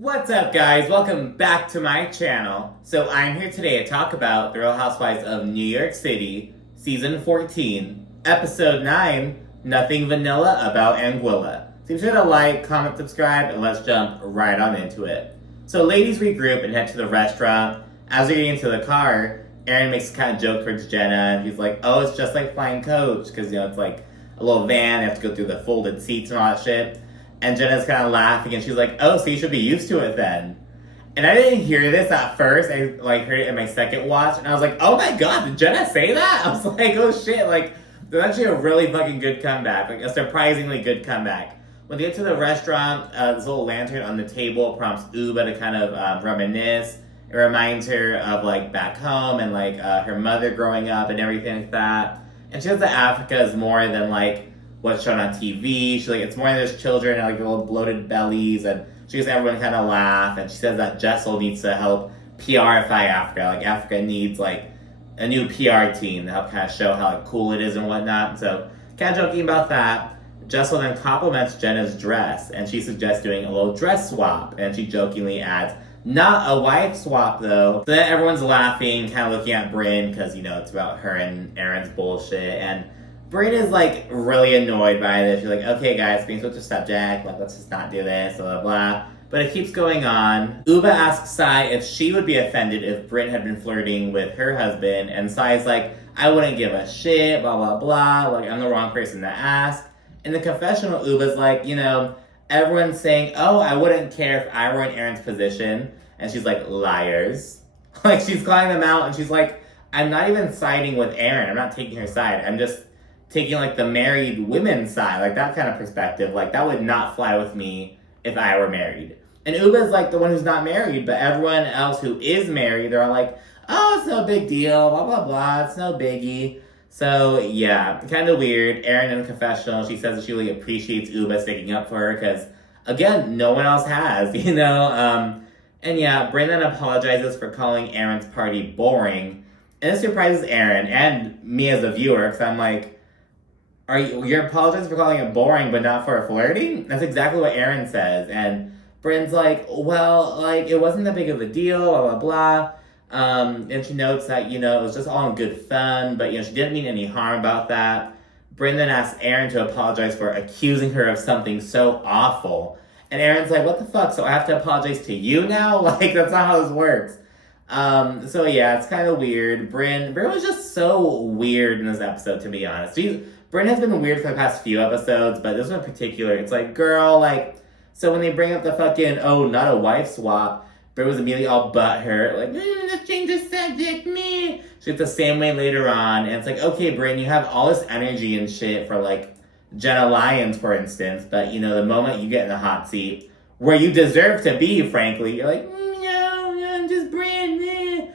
What's up, guys? Welcome back to my channel. So I'm here today to talk about The Real Housewives of New York City, Season 14, Episode 9, Nothing Vanilla About Anguilla. So be sure to like, comment, subscribe, and let's jump right on into it. So ladies regroup and head to the restaurant. As they're getting into the car, Erin makes a kind of joke towards Jenna, and he's like, oh, it's just like flying coach, because, it's like a little van, they have to go through the folded seats and all that shit. And Jenna's kind of laughing, and she's like, oh, so you should be used to it then. And I didn't hear this at first. I heard it in my second watch, and I was like, oh my god, did Jenna say that? I was like, oh shit, that's actually a really fucking good comeback. A surprisingly good comeback. When they get to the restaurant, this little lantern on the table prompts Ubah to kind of reminisce. It reminds her of, back home and, her mother growing up and everything like that. And she says that Africa is more than, what's shown on TV. It's more than just children and little bloated bellies, and she gets everyone kind of laugh. And she says that Jessel needs to help PRify Africa. Africa needs a new PR team to help kind of show how cool it is and whatnot. So kind of joking about that. Jessel then compliments Jenna's dress, and she suggests doing a little dress swap. And she jokingly adds, not a wife swap though. So then everyone's laughing, kind of looking at Brynn because it's about her and Erin's bullshit. And Brynn is really annoyed by this. She's like, okay guys, being such a subject, let's just not do this, blah blah blah. But it keeps going on. Ubah asks Sai if she would be offended if Brynn had been flirting with her husband, and Sai's like, I wouldn't give a shit, blah blah blah, I'm the wrong person to ask. In the confessional, Ubah's like, everyone's saying, oh, I wouldn't care if I were in Erin's position. And she's like, liars. She's calling them out, and she's like, I'm not even siding with Erin. I'm not taking her side. I'm just taking the married women's side, that kind of perspective. That would not fly with me if I were married. And Ubah's the one who's not married, but everyone else who is married, they're all like, oh, it's no big deal, blah, blah, blah, it's no biggie. So, yeah, kind of weird. Erin in the confessional, she says that she really appreciates Ubah sticking up for her, because, again, no one else has, And yeah, Brynn then apologizes for calling Erin's party boring. And this surprises Erin and me as a viewer, because I'm like, you're apologizing for calling it boring, but not for flirting? That's exactly what Erin says. And Brynn's like, well, it wasn't that big of a deal, blah, blah, blah. And she notes that, it was just all in good fun, but, she didn't mean any harm about that. Brynn then asks Erin to apologize for accusing her of something so awful. And Erin's like, what the fuck? So I have to apologize to you now? That's not how this works. So yeah, it's kind of weird. Brynn was just so weird in this episode, to be honest. Brynn has been weird for the past few episodes, but this one in particular, it's girl, so when they bring up the fucking, oh, not a wife swap, Brynn was immediately all butthurt, let's change the subject, me. She gets the same way later on, and it's okay, Brynn, you have all this energy and shit for, Jenna Lyons, for instance, but, the moment you get in the hot seat, where you deserve to be, frankly, you're like, no, I'm just Brynn,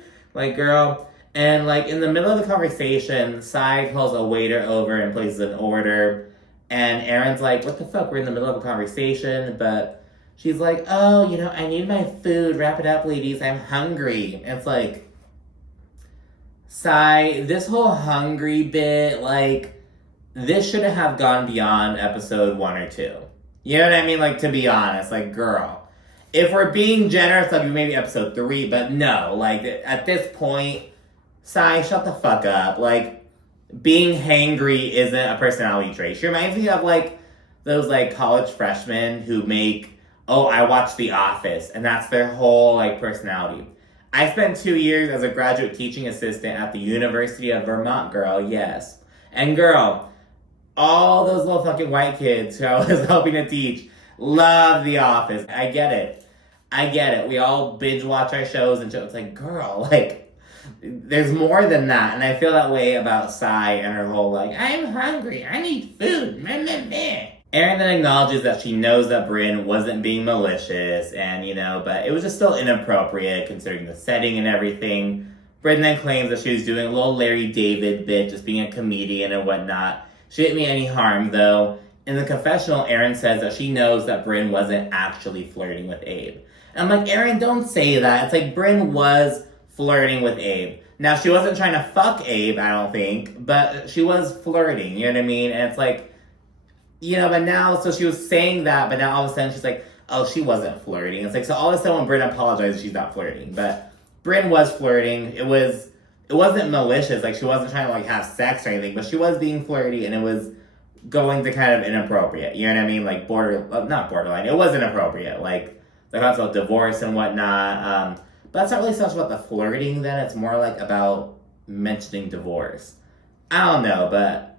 girl. And, in the middle of the conversation, Sai calls a waiter over and places an order. And Erin's like, what the fuck? We're in the middle of a conversation. But she's like, oh, I need my food. Wrap it up, ladies. I'm hungry. And it's Sai, this whole hungry bit, this shouldn't have gone beyond episode 1 or 2. You know what I mean? To be honest, girl. If we're being generous, maybe episode 3. But no, at this point, Sai, shut the fuck up. Being hangry isn't a personality trait. She reminds me of, those, college freshmen who make, oh, I watch The Office, and that's their whole, personality. I spent 2 years as a graduate teaching assistant at the University of Vermont, girl, yes. And girl, all those little fucking white kids who I was helping to teach love The Office. I get it. We all binge watch our shows and shows. It's girl, there's more than that, and I feel that way about Sai and her whole, I'm hungry, I need food, meh, meh, meh. Erin then acknowledges that she knows that Brynn wasn't being malicious, and, but it was just still inappropriate considering the setting and everything. Brynn then claims that she was doing a little Larry David bit, just being a comedian and whatnot. She didn't mean any harm, though. In the confessional, Erin says that she knows that Brynn wasn't actually flirting with Abe. And I'm like, Erin, don't say that. It's Brynn was flirting with Abe. Now, she wasn't trying to fuck Abe, I don't think, but she was flirting, you know what I mean? And it's but now, so she was saying that, but now all of a sudden she's like, oh, she wasn't flirting. It's like, so all of a sudden when Brynn apologizes, she's not flirting. But Brynn was flirting. It wasn't malicious. Like, she wasn't trying to, like, have sex or anything. But she was being flirty, and it was going to kind of inappropriate. You know what I mean? Like, not borderline. It was inappropriate. Like, they talked about divorce and whatnot. But it's not really so much about the flirting then. It's more, like, about mentioning divorce. I don't know, but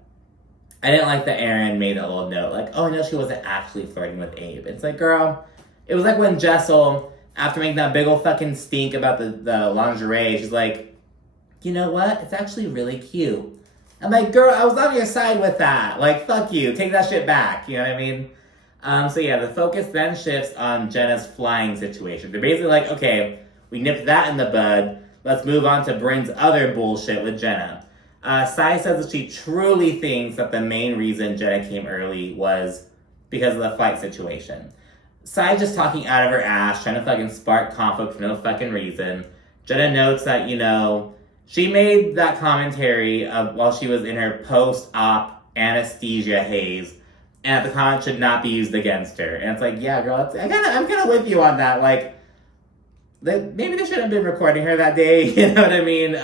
I didn't like that Aaron made a little note. Like, oh, no, she wasn't actually flirting with Abe. It's like, girl, it was like when Jessel, after making that big old fucking stink about the lingerie, she's like, you know what? It's actually really cute. I'm like, girl, I was on your side with that. Like, fuck you. Take that shit back. You know what I mean? So yeah, the focus then shifts on Jenna's flying situation. They're basically like, okay, we nipped that in the bud. Let's move on to Brynn's other bullshit with Jenna. Sai says that she truly thinks that the main reason Jenna came early was because of the flight situation. Sai just talking out of her ass, trying to fucking spark conflict for no fucking reason. Jenna notes that, you know, she made that commentary while she was in her post-op anesthesia haze, and the comment should not be used against her. And it's like, yeah, girl, I'm kind of with you on that. Like, maybe they shouldn't have been recording her that day. You know what I mean?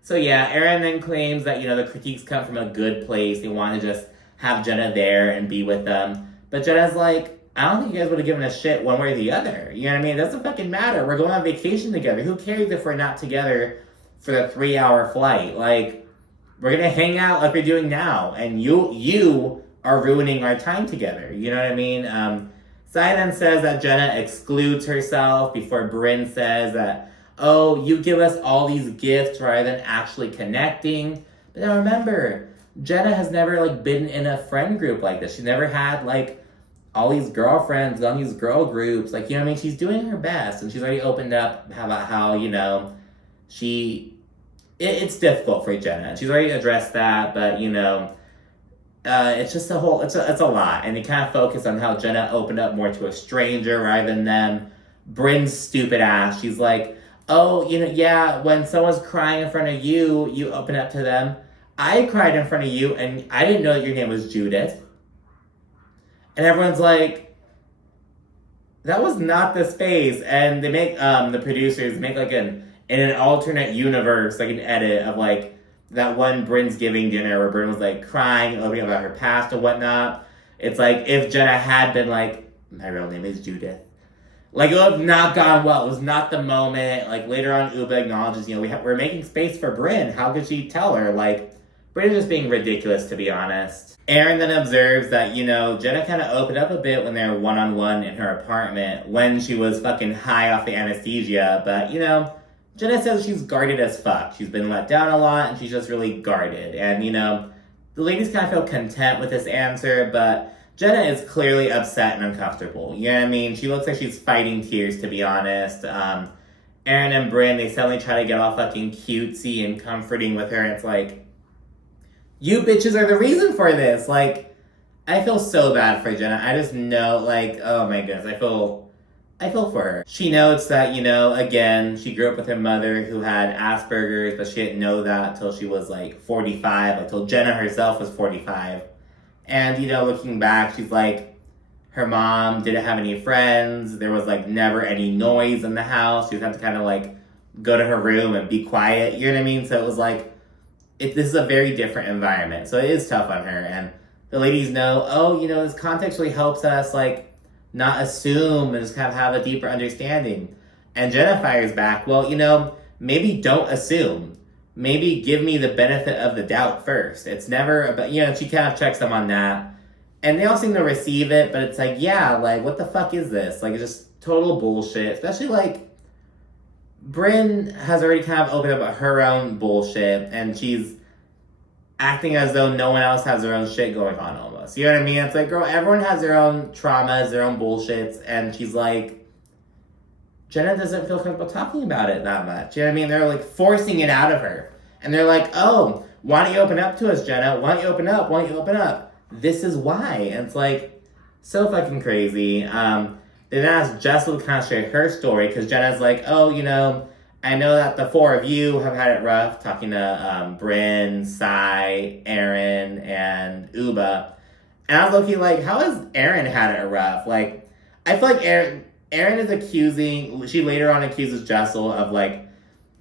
So yeah, Aaron then claims that, you know, the critiques come from a good place. They want to just have Jenna there and be with them. But Jenna's like, I don't think you guys would have given a shit one way or the other. You know what I mean? It doesn't fucking matter. We're going on vacation together. Who cares if we're not together for the 3-hour flight? Like, we're gonna hang out like we're doing now, and you are ruining our time together. You know what I mean? Sai then says that Jenna excludes herself before Brynn says that, oh, you give us all these gifts rather than actually connecting. But now remember, Jenna has never, like, been in a friend group like this. She's never had, like, all these girlfriends on these girl groups. Like, you know what I mean? She's doing her best, and she's already opened up about how, you know, it's difficult for Jenna. She's already addressed that, but, you know, it's just it's a lot. And they kind of focus on how Jenna opened up more to a stranger rather than them. Brynn's stupid ass. She's like, oh, you know, yeah, when someone's crying in front of you, you open up to them. I cried in front of you, and I didn't know that your name was Judith. And everyone's like, that was not the space. And they make, the producers make, like, in an alternate universe, like, an edit of, like, that one Brynn's giving dinner where Brynn was, like, crying, opening about her past and whatnot. It's like, if Jenna had been like, my real name is Judith. Like, it would have not gone well. It was not the moment. Like, later on, Ubah acknowledges, you know, we're making space for Brynn. How could she tell her? Like, Brynn's just being ridiculous, to be honest. Aaron then observes that, you know, Jenna kind of opened up a bit when they were one-on-one in her apartment when she was fucking high off the anesthesia. But, you know, Jenna says she's guarded as fuck. She's been let down a lot, and she's just really guarded. And, you know, the ladies kind of feel content with this answer, but Jenna is clearly upset and uncomfortable. You know what I mean? She looks like she's fighting tears, to be honest. Aaron and Brynn, they suddenly try to get all fucking cutesy and comforting with her, and it's like, you bitches are the reason for this. Like, I feel so bad for Jenna. I just know, like, oh my goodness, I feel for her. She notes that, you know, again, she grew up with her mother who had Asperger's, but she didn't know that until she was, like, 45, until Jenna herself was 45. And, you know, looking back, she's like, her mom didn't have any friends. There was, like, never any noise in the house. She would have to kind of, like, go to her room and be quiet. You know what I mean? So it was like, this is a very different environment. So it is tough on her. And the ladies know, oh, you know, this context really helps us, like, not assume and just kind of have a deeper understanding. And Jenna fires back, well, you know, maybe don't assume. Maybe give me the benefit of the doubt first. It's never about, you know, she kind of checks them on that. And they all seem to receive it, but it's like, yeah, like, what the fuck is this? Like, it's just total bullshit. Especially, like, Brynn has already kind of opened up about her own bullshit, and she's acting as though no one else has their own shit going on almost. You know what I mean? It's like, girl, everyone has their own traumas, their own bullshits, and she's like, Jenna doesn't feel comfortable talking about it that much. You know what I mean? They're, like, forcing it out of her. And they're like, oh, why don't you open up to us, Jenna? Why don't you open up? Why don't you open up? This is why. And it's, like, so fucking crazy. They then asked Jessel to kind of share her story, because Jenna's like, oh, you know, I know that the four of you have had it rough, talking to Brynn, Sai, Aaron, and Ubah. And I was looking like, how has Aaron had it rough? Like, I feel like Aaron is accusing, she later on accuses Jessel of like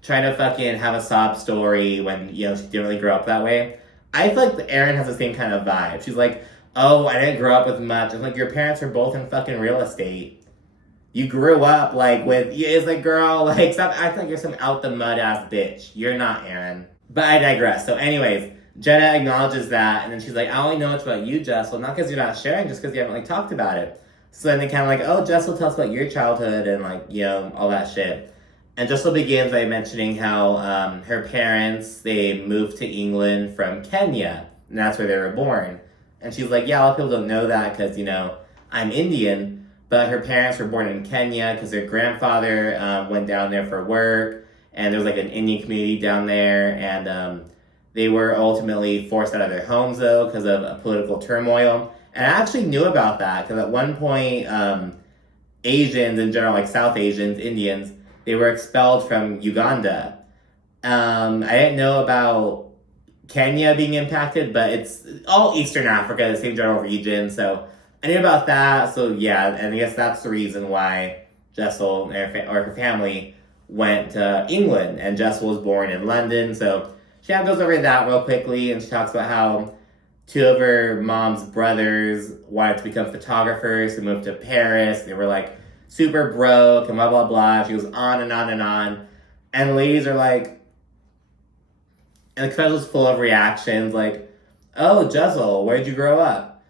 trying to fucking have a sob story when, you know, she didn't really grow up that way. I feel like Aaron has the same kind of vibe. She's like, oh, I didn't grow up with much. I'm like, your parents are both in fucking real estate. You grew up like with, it's like, girl, like, stop acting like you're some out the mud ass bitch. You're not, Aaron. But I digress. So anyways, Jenna acknowledges that, and then she's like, I only know much about you, Jessel, not because you're not sharing, just because you haven't like talked about it. So then they kind of like, oh, Jessel, tell us about your childhood and like, you know, all that shit. And Jessel begins by mentioning how her parents, they moved to England from Kenya, and that's where they were born. And she's like, yeah, a lot of people don't know that because, you know, I'm Indian, but her parents were born in Kenya because their grandfather went down there for work, and there was like an Indian community down there, and they were ultimately forced out of their homes, though, because of political turmoil. And I actually knew about that, because at one point, Asians in general, like South Asians, Indians, they were expelled from Uganda. I didn't know about Kenya being impacted, but it's all Eastern Africa, the same general region, so I knew about that. So yeah, and I guess that's the reason why Jessel or her family went to England, and Jessel was born in London, so she kind of goes over that real quickly, and she talks about how two of her mom's brothers wanted to become photographers who moved to Paris. They were like super broke and blah, blah, blah. She goes on and on and on. And the ladies are like, and the confessional's full of reactions like, oh, Jessel, where'd you grow up?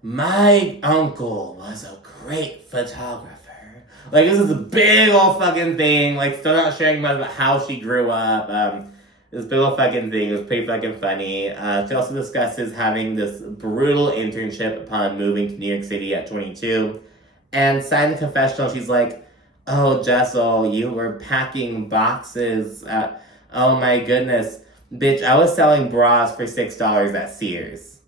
My uncle was a great photographer. Like, this is a big old fucking thing. Like, still not sharing much about how she grew up. This big old fucking thing. It was pretty fucking funny. She also discusses having this brutal internship upon moving to New York City at 22. And signing the confessional, she's like, oh, Jessel, you were packing boxes. Oh my goodness. Bitch, I was selling bras for $6 at Sears.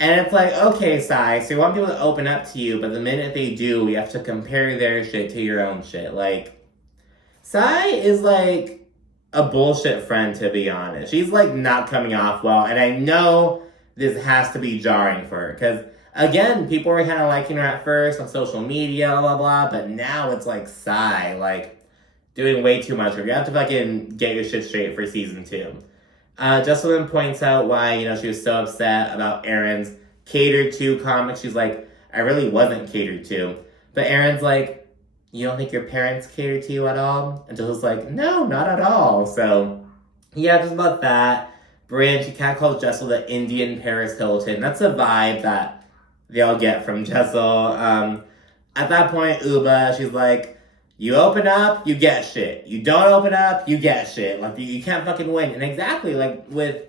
And it's like, okay, Sai, so you want people to open up to you, but the minute they do, you have to compare their shit to your own shit. Like, Sai is like a bullshit friend, to be honest. She's like not coming off well, and I know this has to be jarring for her, because again, people were kind of liking her at first on social media, blah, blah, blah, but now it's like Sai, like, doing way too much. You have to fucking get your shit straight for season 2. Jesselyn points out why, you know, she was so upset about Aaron's catered to comment. She's like, I really wasn't catered to. But Aaron's like, you don't think your parents catered to you at all? And Jessel's like, no, not at all. So, yeah, just about that. Brynn, she kind of calls Jessel the Indian Paris Hilton. That's a vibe that they all get from Jessel. At that point, Ubah, she's like, you open up, you get shit. You don't open up, you get shit. Like, you can't fucking win. And exactly, like, with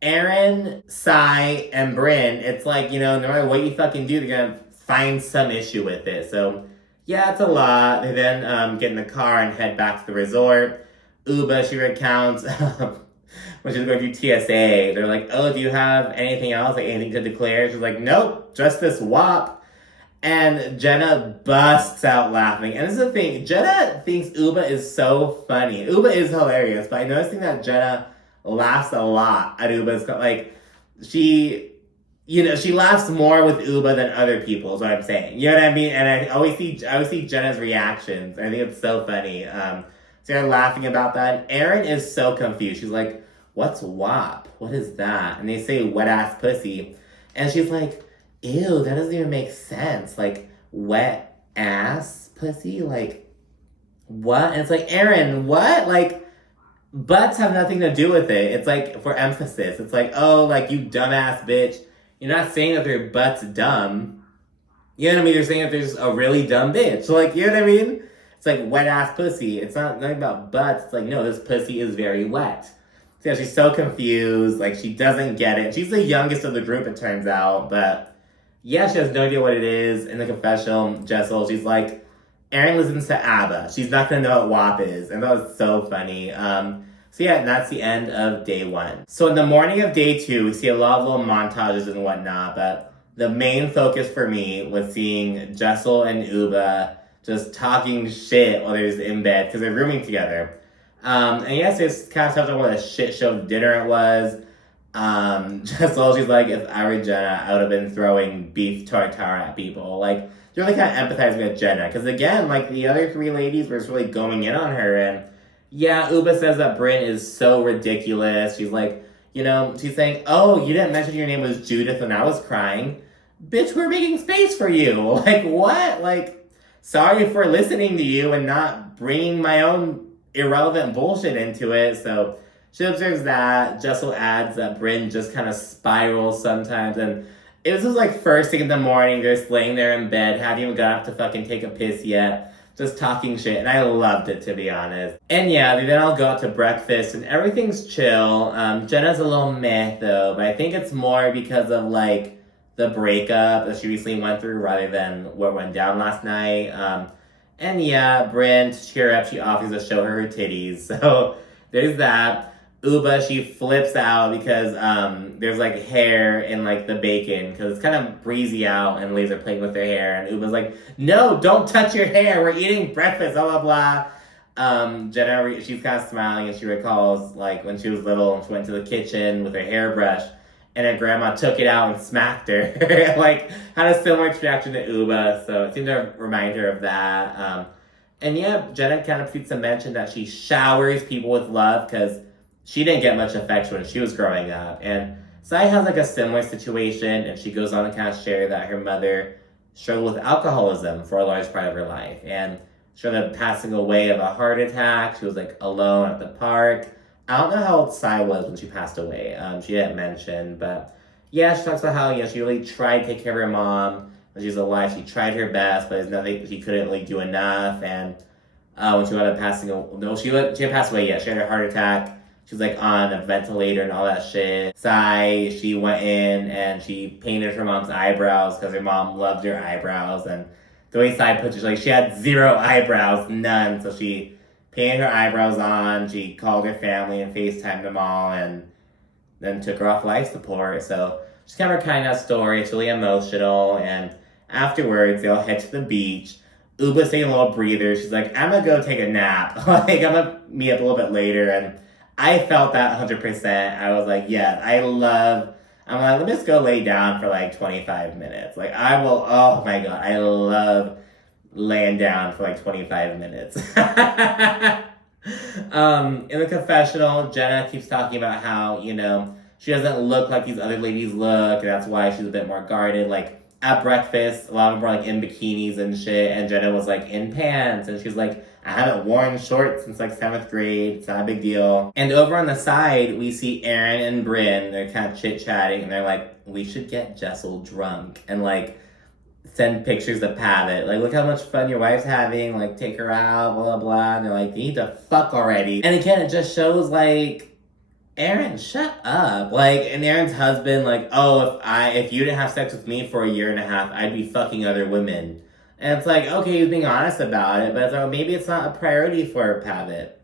Aaron, Sai, and Brynn, it's like, you know, no matter what you fucking do, they're gonna find some issue with it. So, yeah, it's a lot. They then get in the car and head back to the resort. Ubah, she recounts when she's going through TSA. They're like, oh, do you have anything else, like anything to declare? She's like, nope, just this WAP. And Jenna busts out laughing. And this is the thing, Jenna thinks Ubah is so funny. Ubah is hilarious, but I'm noticing that Jenna laughs a lot at Ubah's, like, she, you know, she laughs more with Ubah than other people, is what I'm saying. You know what I mean? And I always see Jenna's reactions. I think it's so funny. So they're laughing about that. And Erin is so confused. She's like, what's WAP? What is that? And they say wet ass pussy. And she's like, ew, that doesn't even make sense. Like, wet ass pussy? Like, what? And it's like, Erin, what? Like, butts have nothing to do with it. It's like, for emphasis. It's like, oh, like, you dumbass bitch. You're not saying that their butt's dumb. You know what I mean? You're saying that there's a really dumb bitch. Like, you know what I mean? It's like wet ass pussy. It's not nothing about butts. It's like, no, this pussy is very wet. So yeah, she's so confused. Like, she doesn't get it. She's the youngest of the group, it turns out. But yeah, she has no idea what it is. In the confessional, Jessel, she's like, Erin listens to ABBA. She's not going to know what WAP is. And that was so funny. So yeah, that's the end of day 1. So in the morning of day 2, we see a lot of little montages and whatnot. But the main focus for me was seeing Jessel and Ubah just talking shit while they're in bed because they're rooming together. And yes, it's kind of touched on what a shit show dinner it was. Jessel, she's like, if I were Jenna, I would have been throwing beef tartare at people. Like, really kind of empathizing with Jenna. Because again, like the other three ladies were just really going in on her. And yeah, Ubah says that Brynn is so ridiculous. She's like, you know, she's saying, oh, you didn't mention your name was Judith when I was crying. Bitch, we're making space for you. Like, what? Like, sorry for listening to you and not bringing my own irrelevant bullshit into it. So she observes that. Jessel adds that Brynn just kind of spirals sometimes. And it was just like first thing in the morning, just laying there in bed, hadn't even got up to fucking take a piss yet. Just talking shit. And I loved it, to be honest. And yeah, they then all go out to breakfast and everything's chill. Jenna's a little meh though, but I think it's more because of like the breakup that she recently went through rather than what went down last night. And yeah, Brynn, to cheer up, she offers to show her titties. So there's that. Ubah, she flips out because there's like hair in like the bacon because it's kind of breezy out and ladies are playing with their hair. And Ubah's like, no, don't touch your hair. We're eating breakfast, blah, blah, blah. Jenna, she's kind of smiling and she recalls like when she was little and she went to the kitchen with her hairbrush and her grandma took it out and smacked her. Like, had a similar reaction to Ubah, so it seemed to remind her of that. And yeah, Jenna kind of proceeds to mention that she showers people with love because she didn't get much affection when she was growing up. And Sai has like a similar situation, and she goes on to kind of share that her mother struggled with alcoholism for a large part of her life. And she ended up passing away of a heart attack. She was like alone at the park. I don't know how old Sai was when she passed away. She didn't mention, but yeah, she talks about how, you know, she really tried to take care of her mom when she was alive. She tried her best, but there's nothing, she couldn't really do enough. And when she ended up passing away, no, she hadn't passed away yet. She had a heart attack. She was like on a ventilator and all that shit. Sai, she went in and she painted her mom's eyebrows because her mom loved her eyebrows. And the way Sai puts it, like she had zero eyebrows, none. So she painted her eyebrows on, she called her family and FaceTimed them all, and then took her off life support. So she's kind of recounting that story. It's really emotional. And afterwards, they all head to the beach. Ubah's taking a little breather. She's like, I'm gonna go take a nap. Like, I'm gonna meet up a little bit later. And I felt that 100%. I was like, yes, I'm like, let me just go lay down for like 25 minutes. Like, I will, oh my God, I love laying down for like 25 minutes. In the confessional, Jenna keeps talking about how, you know, she doesn't look like these other ladies look, and that's why she's a bit more guarded. Like, at breakfast, a lot of them were like in bikinis and shit, and Jenna was like in pants, and she's like, I haven't worn shorts since like 7th grade. It's not a big deal. And over on the side, we see Aaron and Brynn. They're kind of chit-chatting, and they're like, we should get Jessel drunk and like send pictures of Pavitt. Like, look how much fun your wife's having. Like, take her out, blah, blah, blah. And they're like, you need to fuck already. And again, it just shows like, Aaron, shut up. Like, and Aaron's husband, like, oh, if you didn't have sex with me for a year and a half, I'd be fucking other women. And it's like, okay, he's being honest about it, but it's like, maybe it's not a priority for Pavitt.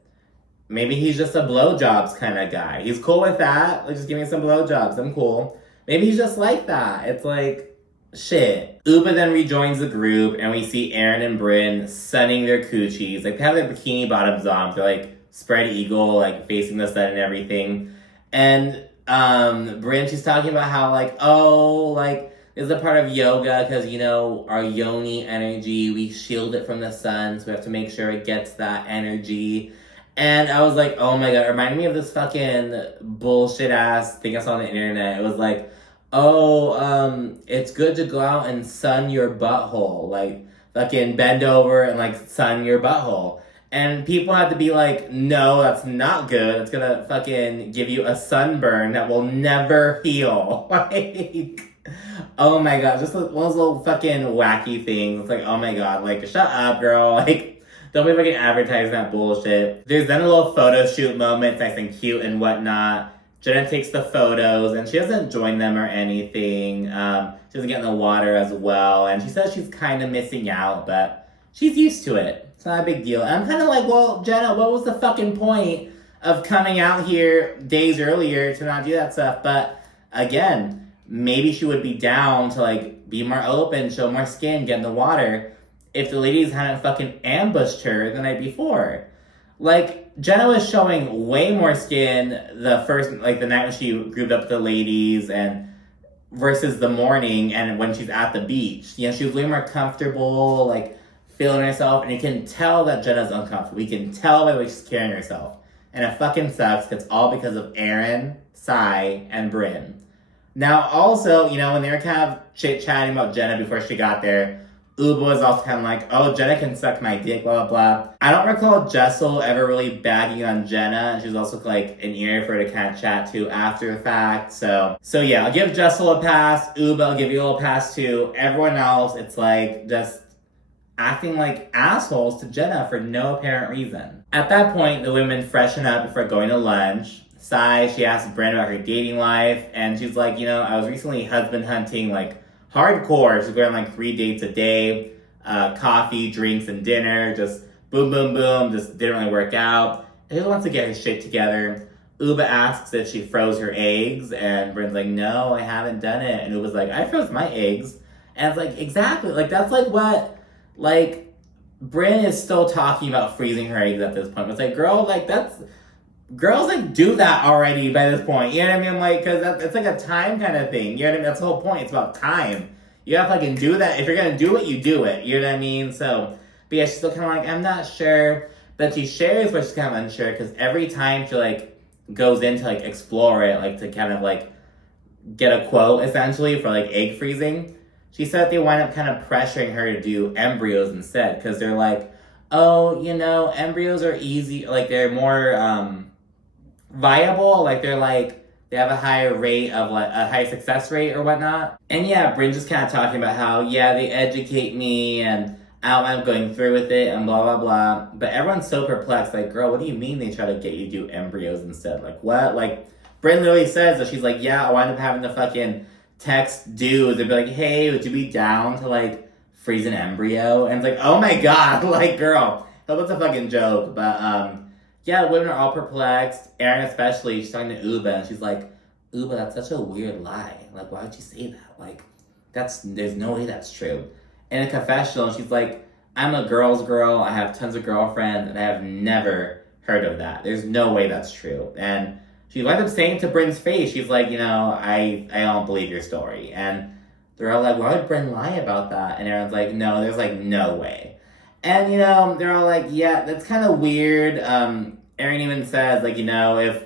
Maybe he's just a blowjobs kind of guy. He's cool with that. Like, just give me some blowjobs. I'm cool. Maybe he's just like that. It's like, shit. Ubah then rejoins the group, and we see Aaron and Brynn sunning their coochies. Like, they have their bikini bottoms on. They're like spread eagle, like facing the sun and everything. And Brynn, she's talking about how like, oh, like, this is a part of yoga because, you know, our yoni energy, we shield it from the sun, so we have to make sure it gets that energy. And I was like, oh my God, it reminded me of this fucking bullshit ass thing I saw on the internet. It was like, oh, it's good to go out and sun your butthole. Like, fucking bend over and like sun your butthole. And people have to be like, no, that's not good. It's gonna fucking give you a sunburn that will never heal. Like, oh my God, just one of those little fucking wacky things. It's like, oh my God, like, shut up, girl. Like, don't be fucking advertising that bullshit. There's then a little photo shoot moment, nice and cute and whatnot. Jenna takes the photos, and she doesn't join them or anything. She doesn't get in the water as well. And she says she's kind of missing out, but she's used to it. It's not a big deal. And I'm kind of like, well, Jenna, what was the fucking point of coming out here days earlier to not do that stuff? But again, maybe she would be down to like be more open, show more skin, get in the water if the ladies hadn't fucking ambushed her the night before. Like, Jenna was showing way more skin the night when she grouped up with the ladies and versus the morning and when she's at the beach. You know, she was way more comfortable, like, feeling herself, and you can tell that Jenna's uncomfortable. You can tell by the way she's carrying herself. And it fucking sucks, it's all because of Aaron, Sai, and Brynn. Now, also, you know, when they were kind of chit-chatting about Jenna before she got there, Ubah was also kind of like, oh, Jenna can suck my dick, blah, blah, blah. I don't recall Jessel ever really bagging on Jenna, and she was also like an ear for her to kind of chat to after the fact. So yeah, I'll give Jessel a pass. Ubah, I'll give you a little pass too. Everyone else, it's like just acting like assholes to Jenna for no apparent reason. At that point, the women freshen up before going to lunch. Sai, she asks Brynn about her dating life, and she's like, you know, I was recently husband hunting, like, hardcore. She's going on, like, 3 dates a day, coffee, drinks, and dinner, just boom, boom, boom, just didn't really work out. And she wants to get her shit together. Ubah asks if she froze her eggs, and Brynn's like, no, I haven't done it. And Ubah's like, I froze my eggs. And it's like, exactly, like, that's like what, like, Brynn is still talking about freezing her eggs at this point. It's like, girl, like, girls, like, do that already by this point. You know what I mean? Like, because it's like a time kind of thing. You know what I mean? That's the whole point. It's about time. You have to fucking do that. If you're going to do it, you do it. You know what I mean? So, but yeah, she's still kind of like, I'm not sure. But she shares where she's kind of unsure, because every time she, like, goes in to, like, explore it, like, to kind of, like, get a quote, essentially, for, like, egg freezing, she said they wind up kind of pressuring her to do embryos instead, because they're like, oh, you know, embryos are easy, like, they're more, viable, like they're like, they have a higher rate of like a high success rate or whatnot. And yeah, Brynn just kind of talking about how, yeah, they educate me and I don't end up going through with it and blah, blah, blah. But everyone's so perplexed, like, girl, what do you mean they try to get you to do embryos instead? Like, what? Like, Brynn literally says that she's like, yeah, I wind up having to fucking text dudes and be like, hey, would you be down to like freeze an embryo? And it's like, oh my God, like, girl, hope it's a fucking joke. But, yeah, women are all perplexed. Erin especially, she's talking to Ubah, and she's like, Ubah, that's such a weird lie. Like, why would you say that? Like, there's no way that's true. In a confessional, she's like, I'm a girl's girl, I have tons of girlfriends, and I have never heard of that. There's no way that's true. And she winds up saying to Brynn's face, she's like, you know, I don't believe your story. And they're all like, why would Brynn lie about that? And Erin's like, no, there's like no way. And, you know, they're all like, yeah, that's kind of weird. Erin even says, like, you know, if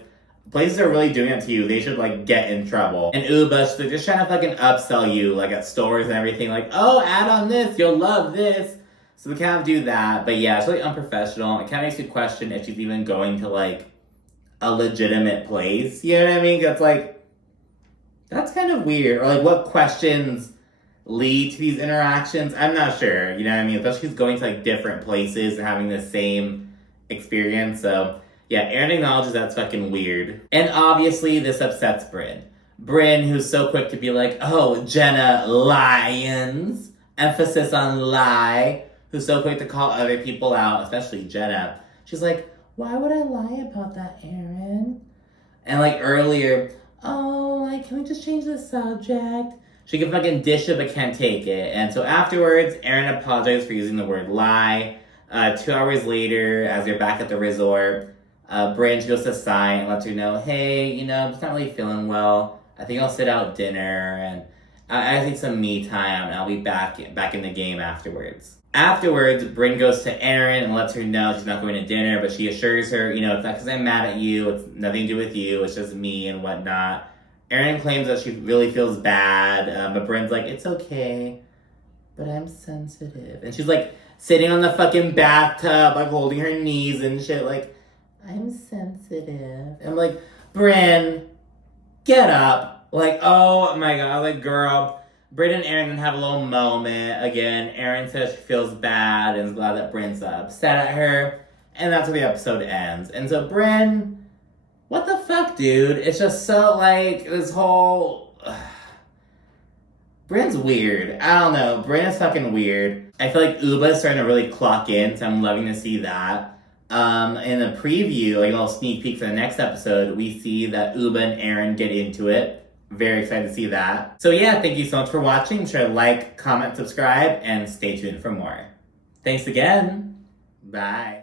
places are really doing it to you, they should, like, get in trouble. And Ubah, they're just trying to fucking upsell you, like, at stores and everything. Like, oh, add on this, you'll love this. So they kind of do that. But yeah, it's really unprofessional. It kind of makes you question if she's even going to, like, a legitimate place. You know what I mean? It's like, that's kind of weird. Or, like, what questions lead to these interactions? I'm not sure. You know what I mean? Especially she's going to, like, different places and having the same experience. So yeah, Erin acknowledges that's fucking weird. And obviously this upsets Brynn. Brynn, who's so quick to be like, oh, Jenna lions, emphasis on lie, who's so quick to call other people out, especially Jenna. She's like, why would I lie about that, Erin? And like earlier, oh, like, can we just change the subject? She can fucking dish it but can't take it. And so afterwards, Erin apologized for using the word lie. 2 hours later, as they're back at the resort, Brynn goes to Sai and lets her know, hey, you know, I'm just not really feeling well. I think I'll sit out dinner and I think some me time and I'll be back in the game afterwards. Afterwards, Brynn goes to Erin and lets her know she's not going to dinner, but she assures her, you know, it's not because I'm mad at you, it's nothing to do with you, it's just me and whatnot. Erin claims that she really feels bad, but Brynn's like, it's okay, but I'm sensitive. And she's like, sitting on the fucking bathtub, like holding her knees and shit, like, I'm sensitive. I'm like, Brynn, get up. Like, oh my God, like, girl. Brynn and Erin have a little moment. Again, Erin says she feels bad and is glad that Brynn's upset at her. And that's where the episode ends. And so Brynn, what the fuck, dude? It's just so, like, this whole... Brynn's weird. I don't know. Brynn is fucking weird. I feel like Ubah is starting to really clock in, so I'm loving to see that. In the preview, like a little sneak peek for the next episode, we see that Ubah and Erin get into it. Very excited to see that. So yeah, thank you so much for watching. Be sure to like, comment, subscribe, and stay tuned for more. Thanks again. Bye.